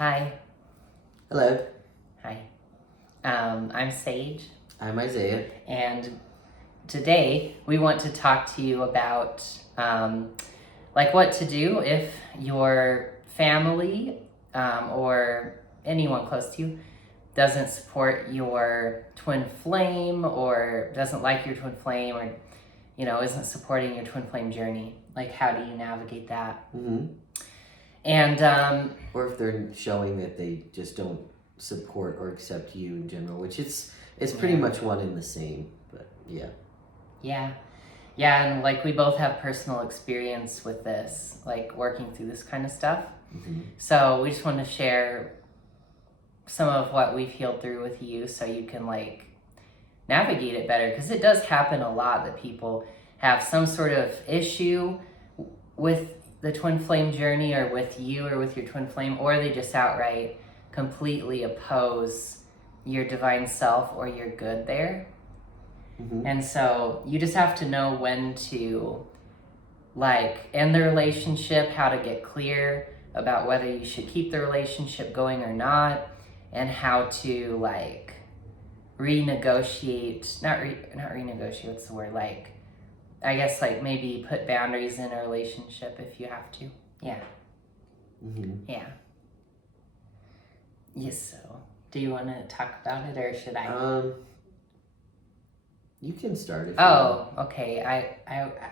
Hi. Hello, Hi. I'm Sage, I'm Isaiah. and today we want to talk to you about like what to do if your family or anyone close to you doesn't support your twin flame or doesn't like your twin flame or isn't supporting your twin flame journey. Like, how do you navigate that? And Or if they're showing that they just don't support or accept you in general, which it's pretty much one and the same, but yeah. Yeah, and like we both have personal experience with this, like working through this kind of stuff. So we just want to share some of what we've healed through with you so you can like navigate it better, because it does happen a lot that people have some sort of issue with the twin flame journey or with you or with your twin flame, or they just outright completely oppose your divine self or your good there. And so you just have to know when to like end the relationship, how to get clear about whether you should keep the relationship going or not, and how to like renegotiate, not renegotiate, what's the word, like I guess like maybe put boundaries in a relationship if you have to. Yeah. Yes, so do you want to talk about it or should I? You can start if you want. Okay.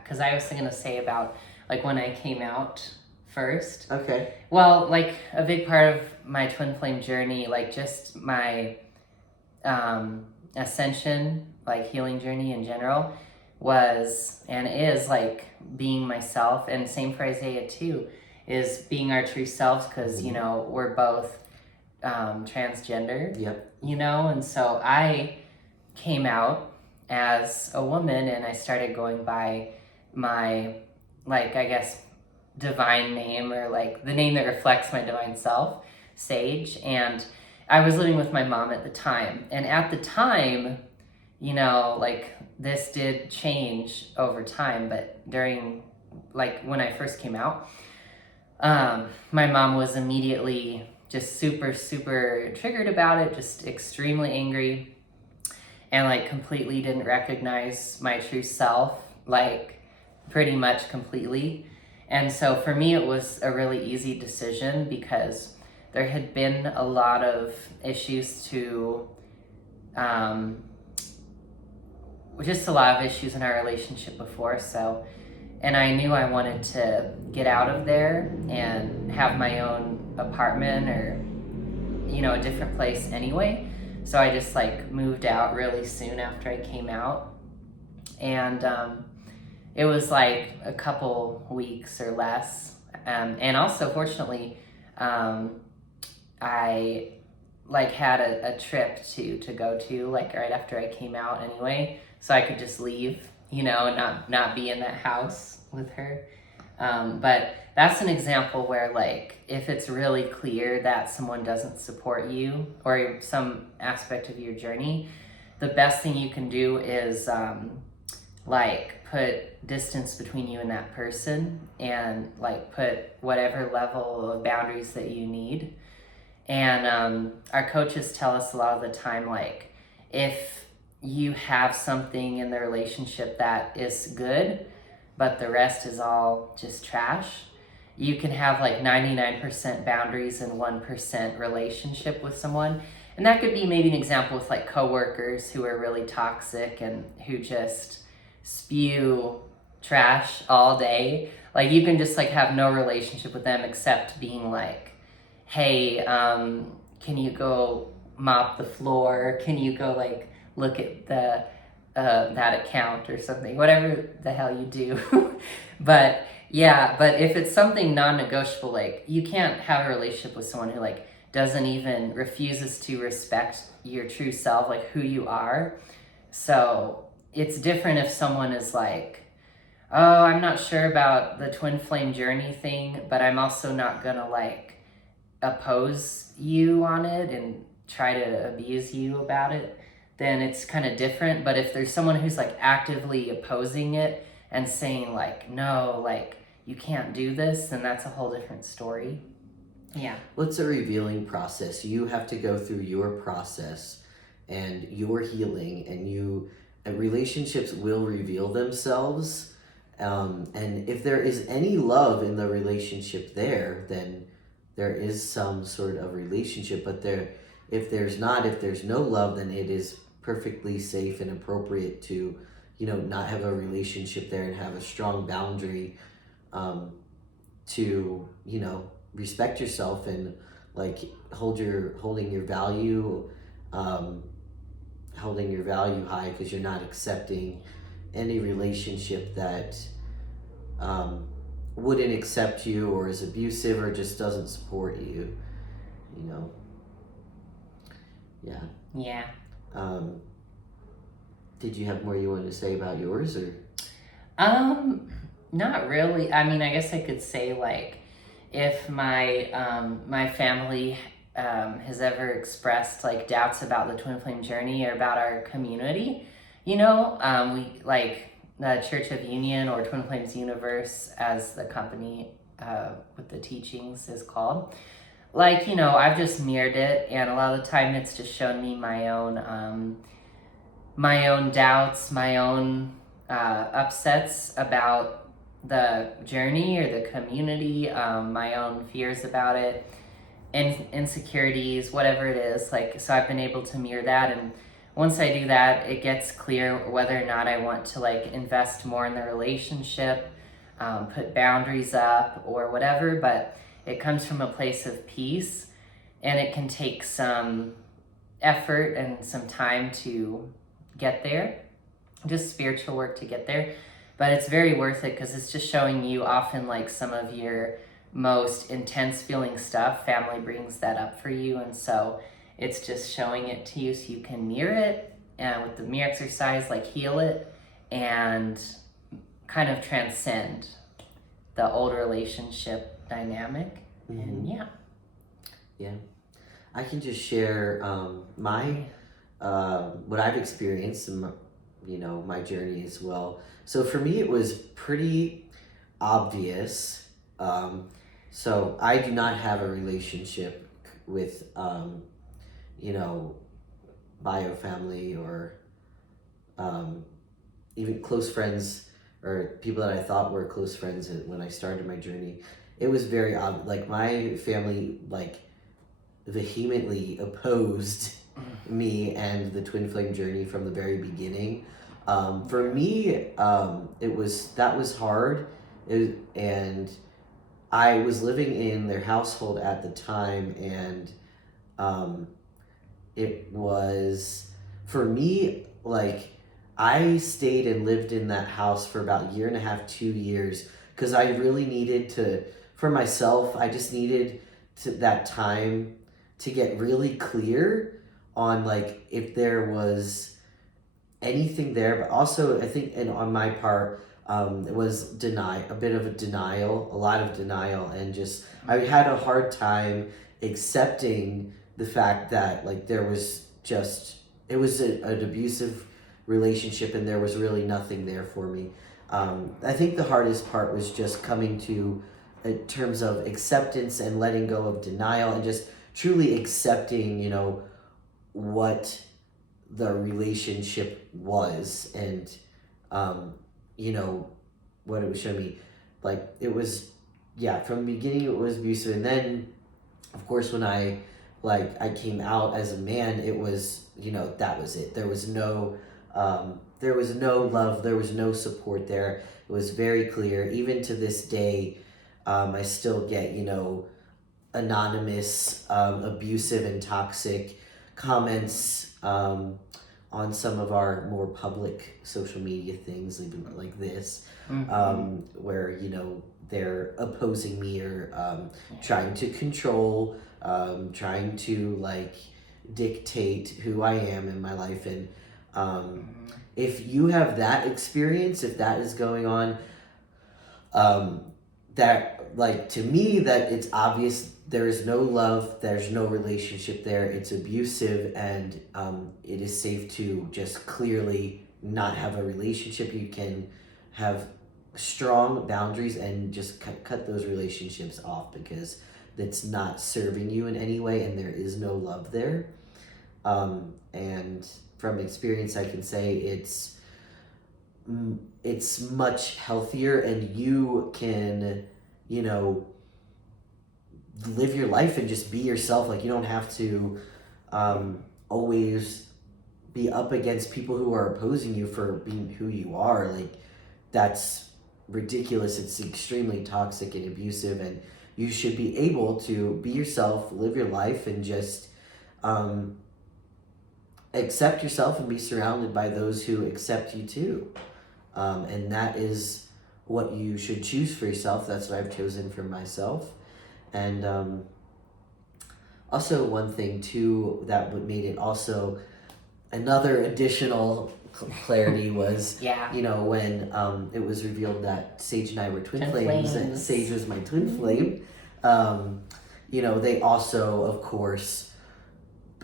Because I was going to say about like when I came out first. Okay. Well, like a big part of my twin flame journey, like just my ascension, like healing journey in general, was and is like being myself, and same for Isaiah too, is being our true selves, because we're both transgender. Yep. And so I came out as a woman and I started going by my, like, I guess, divine name, or like the name that reflects my divine self, Sage. And I was living with my mom at the time. And at the time, like this did change over time, but during, like when I first came out, my mom was immediately just super, super triggered about it, just extremely angry, and like completely didn't recognize my true self, like pretty much completely. And so for me, it was a really easy decision because there had been a lot of issues to, just a lot of issues in our relationship before. So, and I knew I wanted to get out of there and have my own apartment or, a different place anyway. So I just like moved out really soon after I came out. And it was like a couple weeks or less. And also, fortunately, I like had a trip to go to like right after I came out anyway. So I could just leave, and not be in that house with her. But that's an example where like if it's really clear that someone doesn't support you or some aspect of your journey, the best thing you can do is like put distance between you and that person, and like put whatever level of boundaries that you need. And our coaches tell us a lot of the time, like if you have something in the relationship that is good but the rest is all just trash, you can have like 99% boundaries and 1% relationship with someone. And that could be maybe an example with like coworkers who are really toxic and who just spew trash all day. Like you can just like have no relationship with them except being like, hey, can you go mop the floor? Can you go like look at the that account or something, whatever the hell you do. But if it's something non-negotiable, like you can't have a relationship with someone who like doesn't even refuses to respect your true self, like who you are. So it's different if someone is like, oh, I'm not sure about the twin flame journey thing, but I'm also not gonna like oppose you on it and try to abuse you about it, then it's kind of different. But if there's someone who's like actively opposing it and saying like, no, like you can't do this, then that's a whole different story. Yeah. Well, it's a revealing process. You have to go through your process and your healing, and relationships will reveal themselves. And if there is any love in the relationship there, then there is some sort of relationship. But if there's not, if there's no love, then it is perfectly safe and appropriate to, not have a relationship there and have a strong boundary, to, respect yourself and like holding your value, um, holding your value high, because you're not accepting any relationship that, um, wouldn't accept you or is abusive or just doesn't support you. You know, yeah. Yeah. Um, did you have more you wanted to say about yours, or? Not really. I mean, I guess I could say like, if my family has ever expressed like doubts about the twin flame journey or about our community, we like the Church of Union, or Twin Flames Universe, as the company with the teachings is called. Like, I've just mirrored it, and a lot of the time it's just shown me my own doubts, my own upsets about the journey or the community, my own fears about it, and insecurities, whatever it is. Like, so I've been able to mirror that, and once I do that, it gets clear whether or not I want to like invest more in the relationship, put boundaries up, or whatever. But it comes from a place of peace, and it can take some effort and some time to get there, just spiritual work to get there. But it's very worth it, because it's just showing you often like some of your most intense feeling stuff. Family brings that up for you, and so it's just showing it to you so you can mirror it, and with the mirror exercise, like heal it and kind of transcend the old relationship dynamic. Mm-hmm. And yeah, I can just share my what I've experienced and my journey as well. So for me, it was pretty obvious. So I do not have a relationship with bio family, or even close friends, or people that I thought were close friends when I started my journey. It was very odd. Like, my family like vehemently opposed me and the twin flame journey from the very beginning. For me, that was hard, and I was living in their household at the time, and it was, for me, like, I stayed and lived in that house for about a year and a half, 2 years, because I really needed to, for myself, I just needed that time to get really clear on like if there was anything there. But also, I think, and on my part, it was a bit of a lot of denial, and just I had a hard time accepting the fact that like there was just, it was an abusive relationship, and there was really nothing there for me. I think the hardest part was just coming to terms of acceptance and letting go of denial, and just truly accepting, what the relationship was, and what it was showing me. Like, it was, yeah, from the beginning it was abusive, and then of course when I came out as a man, it was, that was it. There was no love, there was no support there. It was very clear. Even to this day, I still get, anonymous, abusive and toxic comments on some of our more public social media things, even like this, where, they're opposing me, or trying to control, trying to like dictate who I am in my life. And if you have that experience, if that is going on, that, like, to me, that it's obvious there is no love, there's no relationship there, it's abusive, and it is safe to just clearly not have a relationship. You can have strong boundaries and just cut those relationships off, because that's not serving you in any way, and there is no love there. And from experience, I can say it's much healthier, and you can, you know, live your life and just be yourself. Like, you don't have to always be up against people who are opposing you for being who you are. Like, that's ridiculous. It's extremely toxic and abusive, and you should be able to be yourself, live your life, and just accept yourself and be surrounded by those who accept you too. And that is what you should choose for yourself. That's what I've chosen for myself. And also, one thing too that made it also another additional clarity was, Yeah. you know, when it was revealed that Sage and I were twin Twin flames, and flames. Sage was my twin flame. You know, they also, of course,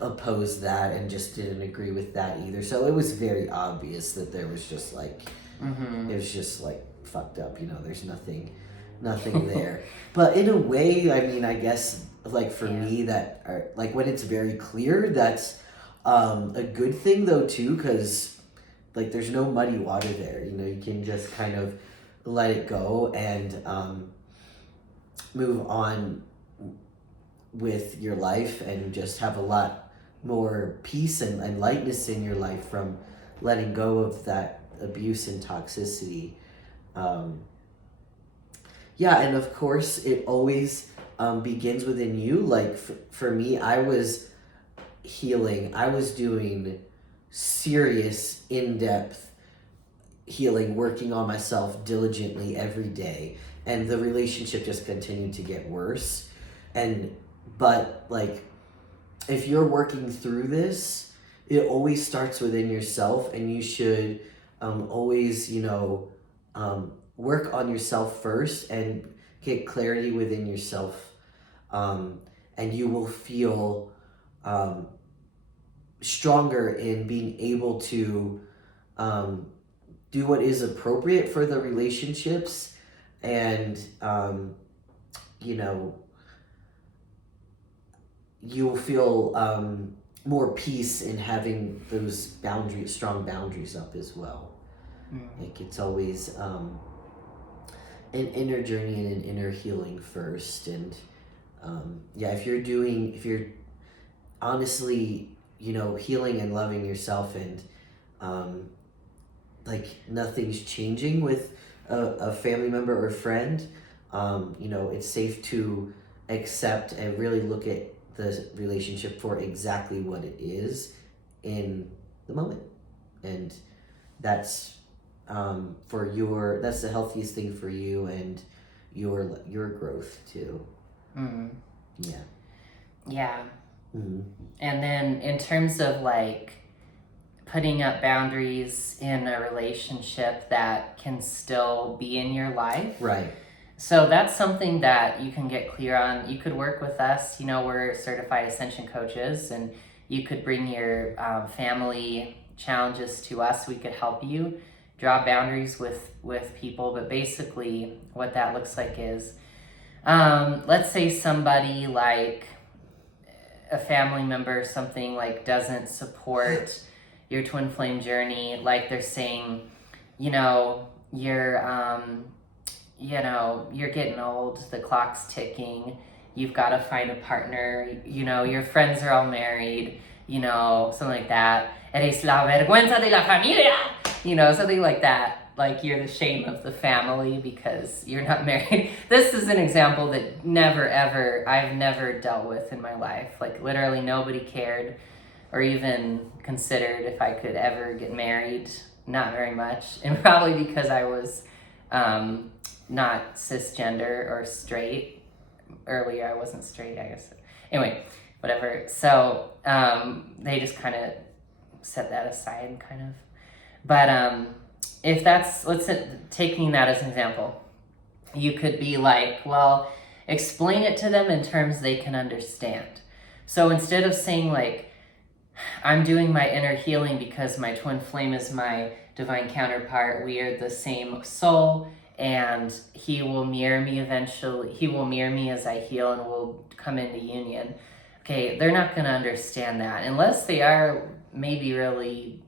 opposed that and just didn't agree with that either. So it was very obvious that there was just like, it was just like fucked up. You know, there's nothing there. But in a way, I mean, I guess like for me, that are, like, when it's very clear, that's a good thing though too, because like there's no muddy water there. You know, you can just kind of let it go and move on with your life and just have a lot more peace and lightness in your life from letting go of that abuse and toxicity. Yeah, and of course it always begins within you. Like for me, I was healing. I was doing serious, in-depth healing, working on myself diligently every day, and the relationship just continued to get worse. But like, if you're working through this, it always starts within yourself, and you should always, you know, work on yourself first and get clarity within yourself, and you will feel stronger in being able to do what is appropriate for the relationships, and you know, you'll feel more peace in having those boundaries, strong boundaries up as well. Like, it's always an inner journey and an inner healing first. And yeah, if you're honestly, you know, healing and loving yourself, and like nothing's changing with a family member or friend, you know, it's safe to accept and really look at the relationship for exactly what it is in the moment. And that's that's the healthiest thing for you and your growth too. Yeah. And then in terms of like putting up boundaries in a relationship that can still be in your life, right? So that's something that you can get clear on. You could work with us. You know, we're certified Ascension coaches, and you could bring your family challenges to us. We could help you draw boundaries with people. But basically what that looks like is, let's say somebody like a family member or something like doesn't support your twin flame journey. Like they're saying, you know, you're getting old, the clock's ticking, you've got to find a partner, you know, your friends are all married, you know, something like that. Eres la vergüenza de la familia, you know, something like that. Like you're the shame of the family because you're not married. This is an example that I've never dealt with in my life. Like literally nobody cared or even considered if I could ever get married. Not very much. And probably because I was not cisgender or straight. Earlier I wasn't straight, I guess. Anyway, whatever. So they just kind of set that aside, kind of. But if that's, let's say, taking that as an example, you could be like, well, explain it to them in terms they can understand. So instead of saying like, I'm doing my inner healing because my twin flame is my divine counterpart, we are the same soul, and he will mirror me eventually. He will mirror me as I heal, and we'll come into union. Okay, they're not going to understand that unless they are maybe really,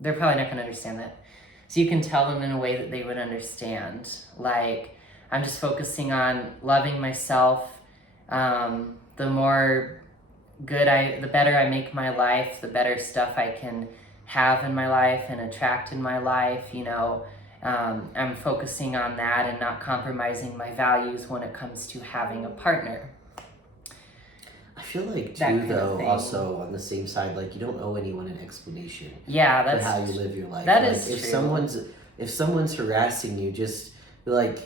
they're probably not going to understand that. So you can tell them in a way that they would understand. Like, I'm just focusing on loving myself. The more the better I make my life, the better stuff I can have in my life and attract in my life, you know. I'm focusing on that and not compromising my values when it comes to having a partner. I feel like too, though, also on the same side, like you don't owe anyone an explanation. Yeah, that's for how you live your life. That like, is if true. If someone's harassing you, just be like,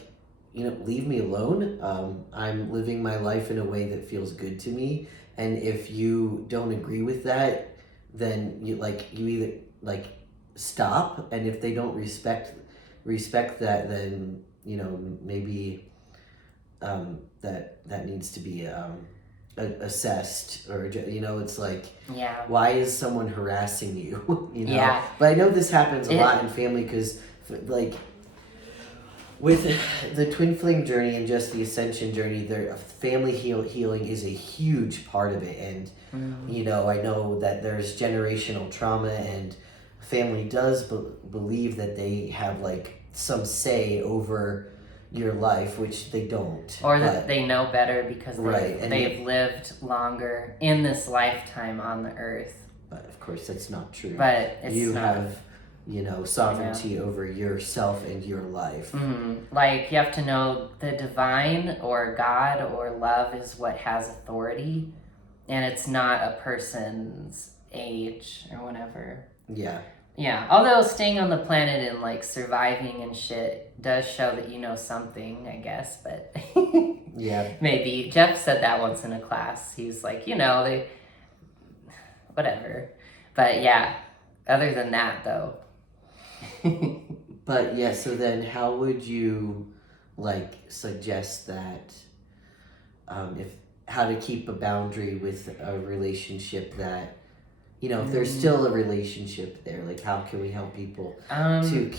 you know, leave me alone. I'm living my life in a way that feels good to me, and if you don't agree with that, then you either like stop, and if they don't respect that, then you know maybe that needs to be assessed, or you know, it's like, yeah, why is someone harassing you? You know. Yeah. But I know this happens a lot in family, because like with the twin flame journey and just the ascension journey, their family healing is a huge part of it. And you know, I know that there's generational trauma, and family does believe that they have like some say over your life, which they don't. Or that they know better because Right, they've lived longer in this lifetime on the earth. But of course, that's not true. But it's you not. have, you know, sovereignty over yourself and your life. Like, you have to know the divine or God or love is what has authority, and it's not a person's age or whatever. Yeah. Yeah, although staying on the planet and like surviving and shit does show that you know something, I guess, but Yeah. Maybe. Jeff said that once in a class. He was like, you know, whatever. But yeah, other than that though. But yeah, so then how would you like suggest that how to keep a boundary with a relationship that, you know, if there's still a relationship there, like how can we help people to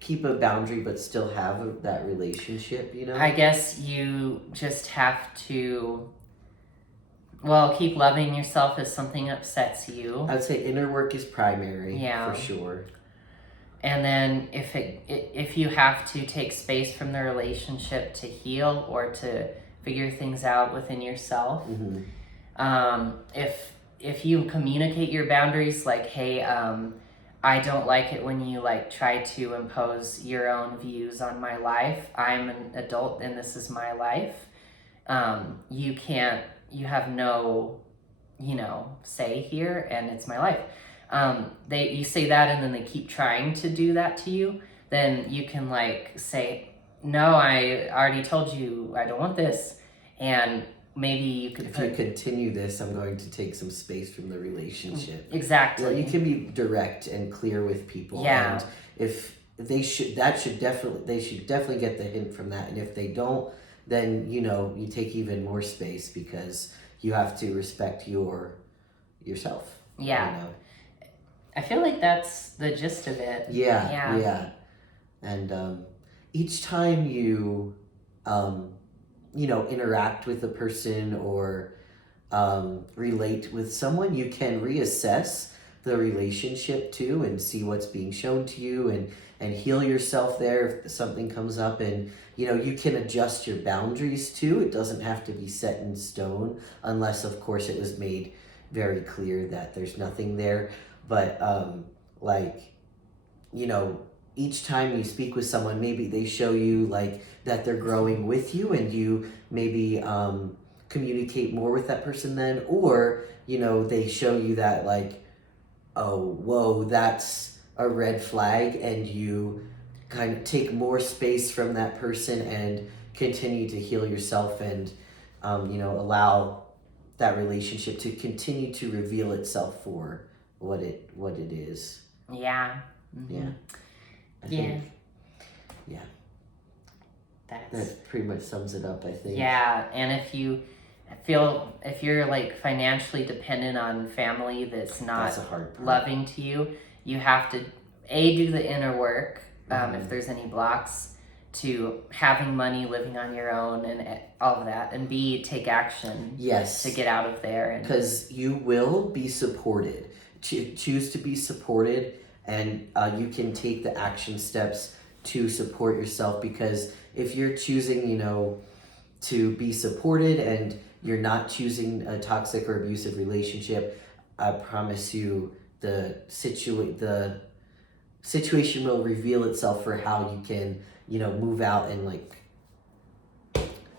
keep a boundary but still have that relationship, you know? I guess you just have to, well, keep loving yourself if something upsets you. I'd say inner work is primary, Yeah. for sure. And then if you have to take space from the relationship to heal or to figure things out within yourself, if you communicate your boundaries, like, hey, I don't like it when you like try to impose your own views on my life. I'm an adult and this is my life. You have no, you know, say here, and it's my life. You say that and then they keep trying to do that to you, then you can like say, no, I already told you I don't want this. And maybe you could if you continue this, I'm going to take some space from the relationship. Exactly. Well, you can be direct and clear with people. Yeah. And if they should definitely get the hint from that. And if they don't, then, you know, you take even more space because you have to respect yourself. Yeah. You know? I feel like that's the gist of it. Yeah. And each time you, you know, interact with a person or relate with someone, you can reassess the relationship too and see what's being shown to you and heal yourself there if something comes up. And, you know, you can adjust your boundaries too. It doesn't have to be set in stone unless, of course, it was made very clear that there's nothing there. But, like, you know, each time you speak with someone, maybe they show you, like, that they're growing with you and you maybe communicate more with that person then. Or, you know, they show you that, like, oh, whoa, that's a red flag, and you kind of take more space from that person and continue to heal yourself and, you know, allow that relationship to continue to reveal itself for what it is. Yeah. Yeah. I think, yeah. That pretty much sums it up, I think. Yeah, and if you're like financially dependent on family that's a hard part. loving to you, you have to do the inner work if there's any blocks, to having money, living on your own, and all of that, and B, take action Yes. to get out of there. Because you will be supported. Choose to be supported, and you can take the action steps to support yourself. Because if you're choosing, to be supported and you're not choosing a toxic or abusive relationship, I promise you the situation will reveal itself for how you can, move out and like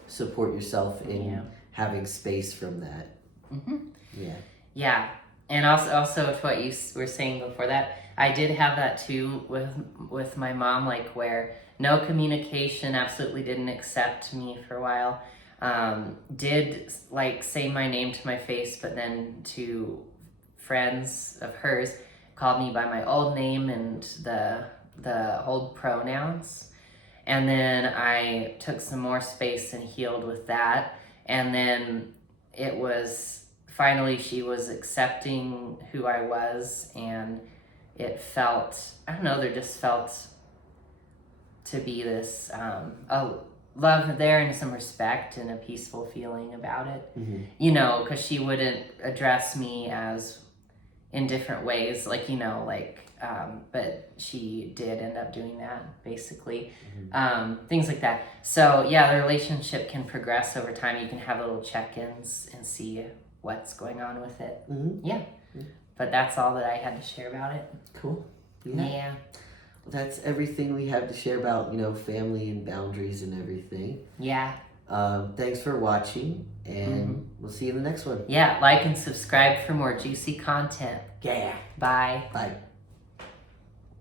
support yourself in having space from that. Mm-hmm. Yeah. Yeah. And also to what you were saying before that, I did have that too with my mom, like where no communication, absolutely didn't accept me for a while. Did like say my name to my face, but then to friends of hers called me by my old name and the old pronouns. And then I took some more space and healed with that. And then it was finally she was accepting who I was, and it felt, I don't know, there just felt to be this a love there and some respect and a peaceful feeling about it. Mm-hmm. Because she wouldn't address me as in different ways, but she did end up doing that, basically. Mm-hmm. Things like that. So yeah, the relationship can progress over time. You can have little check-ins and see what's going on with it. Mm-hmm. Yeah. But that's all that I had to share about it. Cool. Yeah. That's everything we have to share about, family and boundaries and everything. Yeah. Thanks for watching, and we'll see you in the next one. Yeah, like and subscribe for more juicy content. Yeah. Bye. Bye.